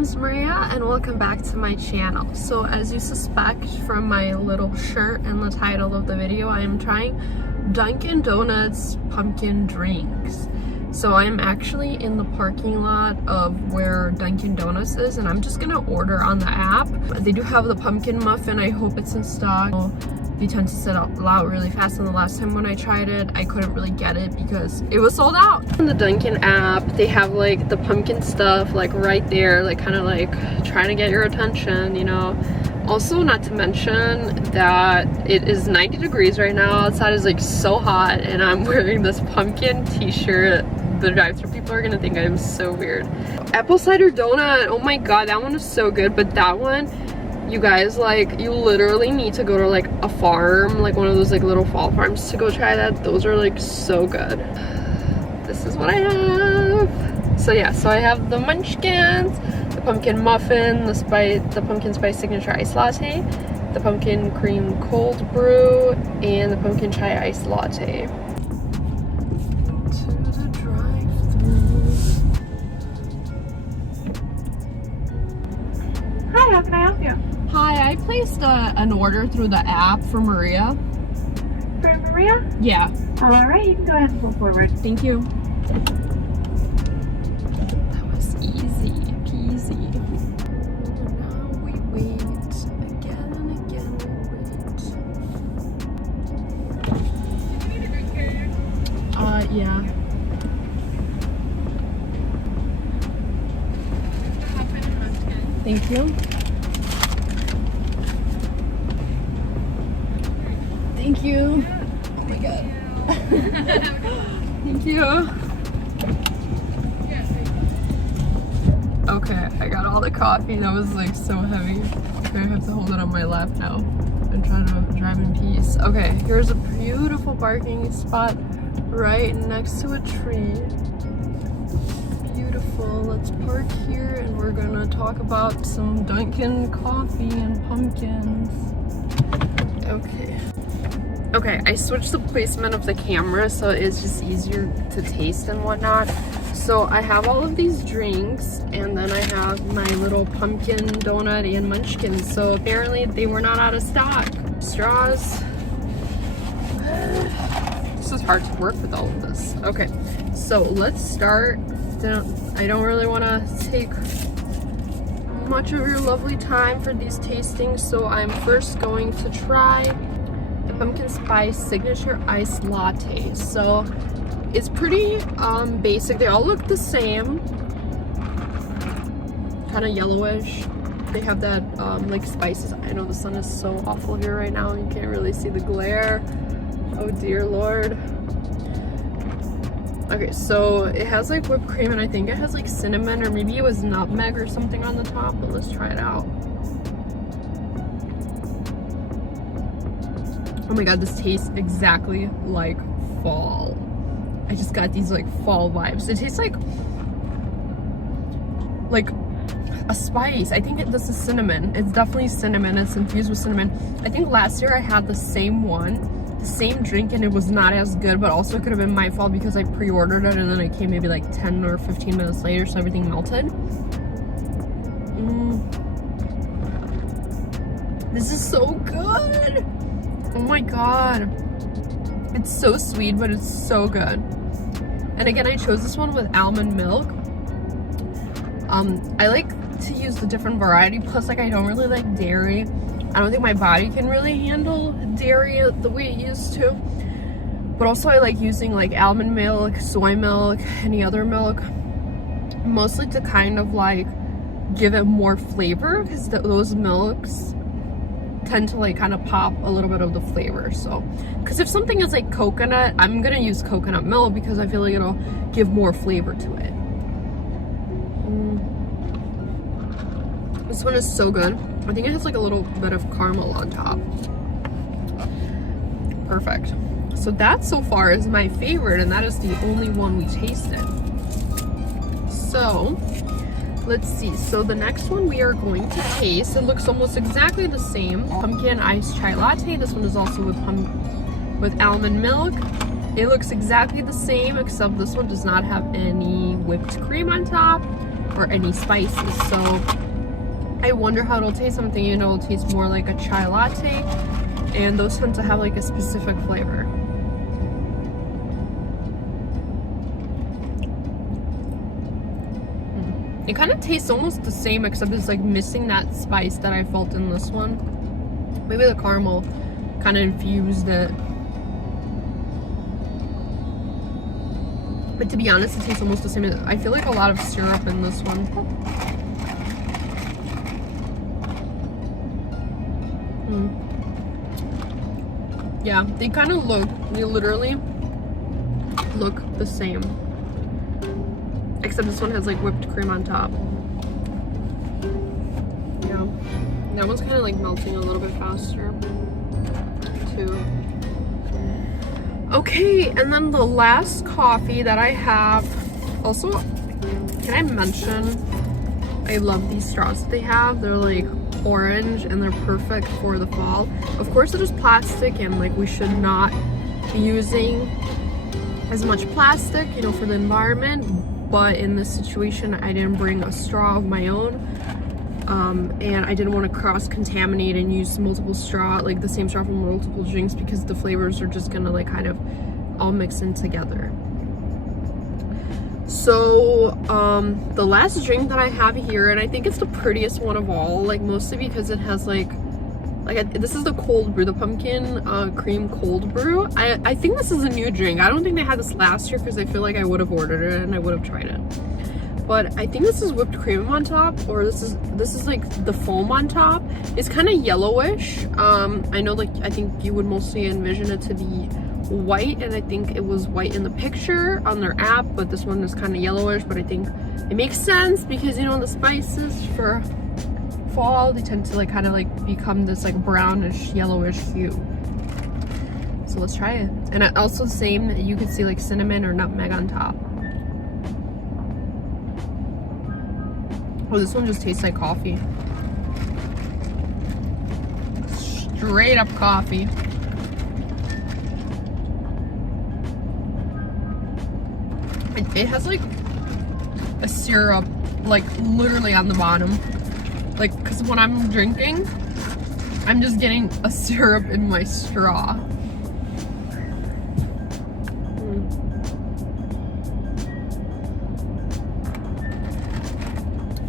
name's Maria and welcome back to my channel. So as you suspect from my little shirt and the title of the video, I am trying Dunkin' Donuts pumpkin drinks. So I'm actually in the parking lot of where Dunkin' Donuts is, and I'm just gonna order on the app. They do have the pumpkin muffin. I hope it's in stock. They tend to sell out really fast, and the last time when I tried it, I couldn't really get it because it was sold out. On the Dunkin' app, they have like the pumpkin stuff like right there, like kind of like trying to get your attention, you know. Also, not to mention that it is 90 degrees right now. Outside is like so hot, and I'm wearing this pumpkin t-shirt. The drive-thru people are gonna think I'm so weird. Apple cider donut, oh my god, that one is so good. But that one, you guys, like, you literally need to go to like a farm, like one of those like little fall farms to go try that. Those are like so good. This is what I have. So yeah, so I have the munchkins, the pumpkin muffin, the pumpkin spice signature iced latte, the pumpkin cream cold brew, and the pumpkin chai iced latte. Hi, how can I help you? Hi, I placed an order through the app for Maria. For Maria? Yeah. Alright, you can go ahead and pull forward. Thank you. That was easy peasy. Now we wait. Again and again we wait. Yeah. Thank you. Thank you. Oh my god. Thank you. Okay, I got all the coffee. That was like so heavy. Okay, I have to hold it on my lap now and try to drive in peace. Okay, here's a beautiful parking spot right next to a tree. Beautiful. Let's park here and we're gonna talk about some Dunkin' coffee and pumpkins. Okay, I switched the placement of the camera so it's just easier to taste and whatnot. So I have all of these drinks, and then I have my little pumpkin donut and munchkins. So apparently they were not out of stock. Straws. This is hard to work with all of this. Okay, so let's start. I don't really want to take much of your lovely time for these tastings, so I'm first going to try the pumpkin spice signature iced latte. So it's pretty basic. They all look the same, kind of yellowish. They have that like spices. I know the sun is so awful here right now, you can't really see the glare. Oh dear lord. Okay, so it has like whipped cream, and I think it has like cinnamon, or maybe it was nutmeg or something on the top, but let's try it out. Oh my god, this tastes exactly like fall. I just got these like fall vibes. It tastes like a spice. I think this is cinnamon. It's definitely cinnamon. It's infused with cinnamon. I think last year I had the same one, the same drink, and it was not as good, but also it could have been my fault because I pre-ordered it and then it came maybe like 10 or 15 minutes later, so everything melted. This is so good. Oh my god. It's so sweet, but it's so good. And again, I chose this one with almond milk. I like to use the different variety, plus like I don't really like dairy. I don't think my body can really handle dairy the way it used to. But also I like using like almond milk, soy milk, any other milk, mostly to kind of like give it more flavor, because those milks tend to like kind of pop a little bit of the flavor. So because if something is like coconut, I'm gonna use coconut milk because I feel like it'll give more flavor to it. This one is so good. I think it has like a little bit of caramel on top. Perfect. So that so far is my favorite, and that is the only one we tasted. So let's see. So the next one we are going to taste, it looks almost exactly the same. Pumpkin iced chai latte. This one is also with almond milk. It looks exactly the same, except this one does not have any whipped cream on top or any spices. So I wonder how it'll taste. I'm thinking it'll taste more like a chai latte, and those tend to have like a specific flavor. It kind of tastes almost the same, except it's like missing that spice that I felt in this one. Maybe the caramel kind of infused it. But to be honest, it tastes almost the same. I feel like a lot of syrup in this one. Yeah, they kind of they literally look the same. Except this one has like whipped cream on top. Yeah, that one's kind of like melting a little bit faster too. Okay, and then the last coffee that I have. Also, can I mention, I love these straws that they have. They're like orange and they're perfect for the fall. Of course it is plastic, and like we should not be using as much plastic, you know, for the environment. But in this situation, I didn't bring a straw of my own, and I didn't want to cross-contaminate and use multiple straw, like the same straw from multiple drinks, because the flavors are just gonna like kind of all mix in together. So the last drink that I have here, and I think it's the prettiest one of all, like mostly because it has this is the cold brew, the pumpkin cream cold brew. I think this is a new drink. I don't think they had this last year, because I feel like I would have ordered it and I would have tried it. But I think this is whipped cream on top, or this is like the foam on top. It's kind of yellowish. I know, like, I think you would mostly envision it to be white, and I think it was white in the picture on their app, but this one is kind of yellowish. But I think it makes sense because, you know, the spices for fall, they tend to like kind of like become this like brownish yellowish hue. So let's try it. And also same, you could see like cinnamon or nutmeg on top. Oh, this one just tastes like coffee. Straight up coffee. It has like a syrup like literally on the bottom. Like, because when I'm drinking, I'm just getting a syrup in my straw.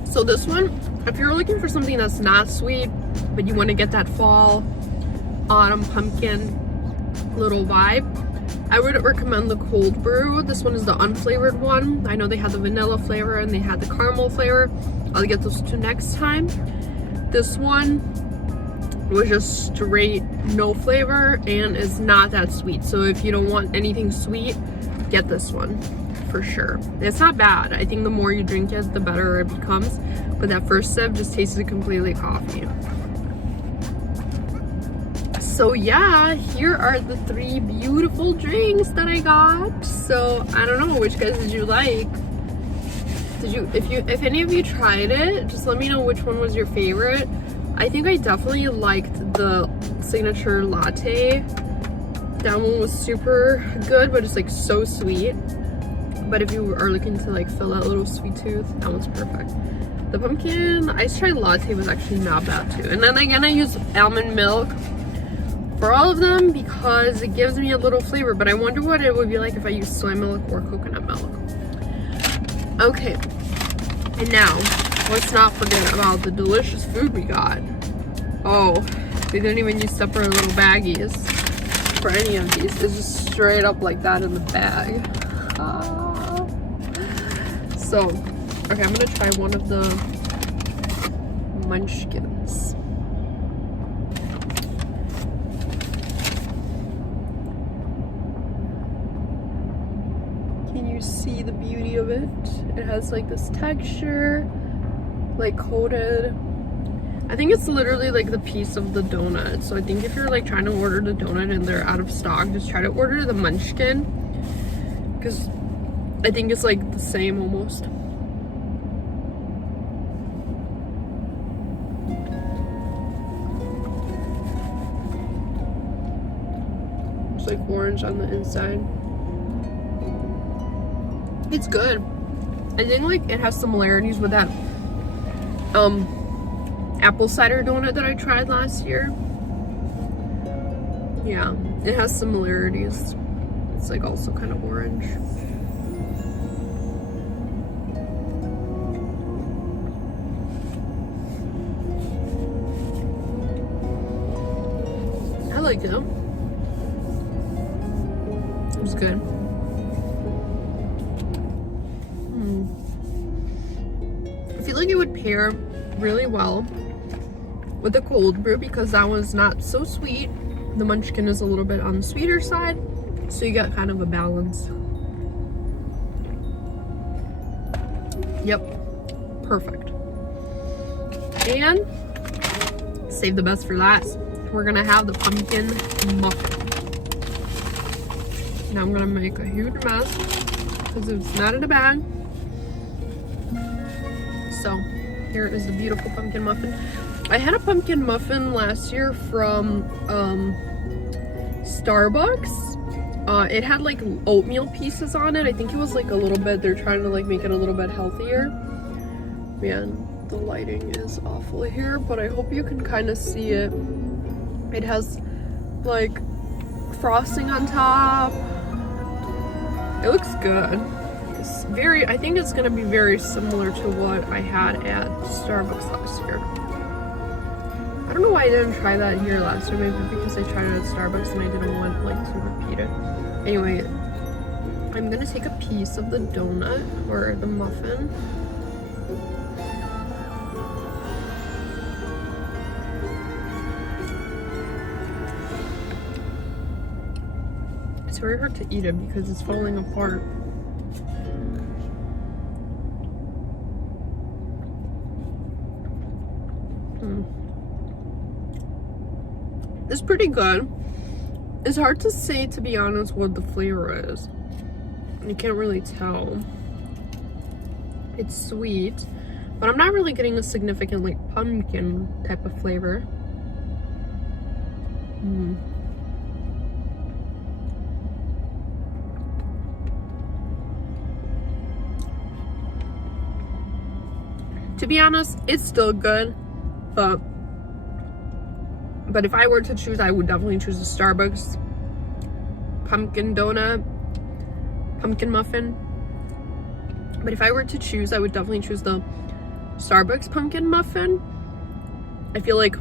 So this one, if you're looking for something that's not sweet, but you want to get that fall, autumn, pumpkin little vibe, I would recommend the cold brew. This one is the unflavored one. I know they had the vanilla flavor and they had the caramel flavor. I'll get those two next time. This one was just straight no flavor and is not that sweet. So if you don't want anything sweet, get this one for sure. It's not bad. I think the more you drink it, the better it becomes. But that first sip just tasted completely coffee. So yeah, here are the 3 beautiful drinks that I got. So I don't know, which guys did you like? If any of you tried it, just let me know which one was your favorite. I think I definitely liked the signature latte. That one was super good, but it's like so sweet. But if you are looking to like fill that little sweet tooth, that one's perfect. The pumpkin ice chai latte was actually not bad too. And then again, I use almond milk for all of them because it gives me a little flavor, but I wonder what it would be like if I used soy milk or coconut milk. Okay, and now let's not forget about the delicious food we got. Oh, they didn't even use separate little baggies for any of these. It's just straight up like that in the bag. So, okay, I'm gonna try one of the munchkins. Can you see the beauty of it? It has like this texture, like coated. I think it's literally like the piece of the donut. So I think if you're like trying to order the donut and they're out of stock, just try to order the munchkin, because I think it's like the same almost. It's like orange on the inside. It's good. I think like it has similarities with that apple cider donut that I tried last year. Yeah, it has similarities. It's like also kind of orange. I like it. It was good. I feel like it would pair really well with the cold brew because that one's not so sweet. The Munchkin is a little bit on the sweeter side, so you got kind of a balance. Yep, perfect. And save the best for last. We're gonna have the pumpkin muffin. Now I'm gonna make a huge mess because it's not in a bag. So here is the beautiful pumpkin muffin. I had a pumpkin muffin last year from Starbucks. It had like oatmeal pieces on it. I think it was like a little bit, they're trying to like make it a little bit healthier. Man, the lighting is awful here, but I hope you can kind of see it. It has like frosting on top. It looks good. It's very, I think it's gonna be very similar to what I had at Starbucks last year. I don't know why I didn't try that here last year. Maybe because I tried it at Starbucks and I didn't want like to repeat it. Anyway, I'm gonna take a piece of the donut or the muffin. It's very hard to eat it because it's falling apart. It's pretty good. It's hard to say, to be honest, what the flavor is. You can't really tell. It's sweet, but I'm not really getting a significant like pumpkin type of flavor. To be honest, it's still good, but if I were to choose, I would definitely choose the Starbucks pumpkin donut, pumpkin muffin. But if I were to choose, I would definitely choose the Starbucks pumpkin muffin. I feel like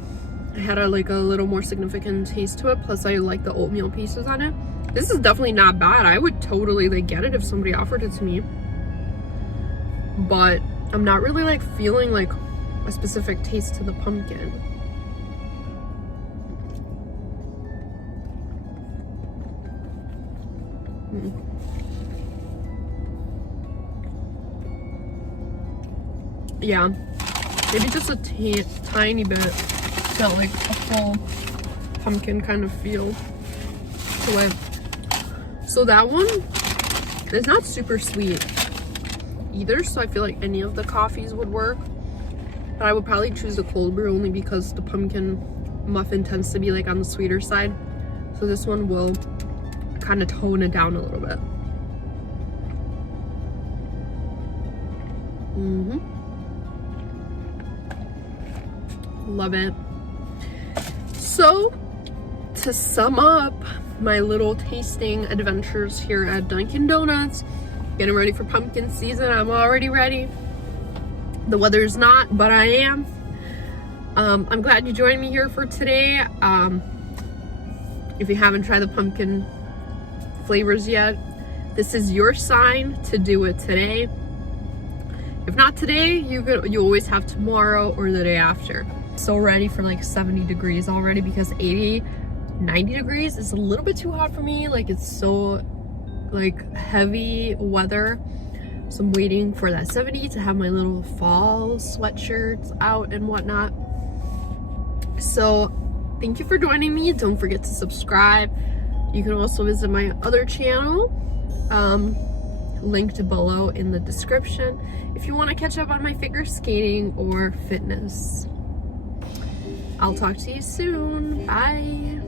it had a little more significant taste to it, plus I like the oatmeal pieces on it. This is definitely not bad. I would totally like get it if somebody offered it to me. But I'm not really like feeling like a specific taste to the pumpkin. Yeah, maybe just a tiny bit. Got like a full pumpkin kind of feel to it. So that one is not super sweet either, so I feel like any of the coffees would work. But I would probably choose the cold brew only because the pumpkin muffin tends to be like on the sweeter side. So this one will kind of tone it down a little bit. Love it. So to sum up my little tasting adventures here at Dunkin' Donuts, getting ready for pumpkin season. I'm already ready. The weather's not, but I am. I'm glad you joined me here for today. If you haven't tried the pumpkin flavors yet, this is your sign to do it today. If not today, you always have tomorrow or the day after. So ready for like 70 degrees already, because 80, 90 degrees is a little bit too hot for me. Like it's so like heavy weather. So I'm waiting for that 70 to have my little fall sweatshirts out and whatnot. So thank you for joining me. Don't forget to subscribe. You can also visit my other channel, linked below in the description, if you want to catch up on my figure skating or fitness. I'll talk to you soon. Bye.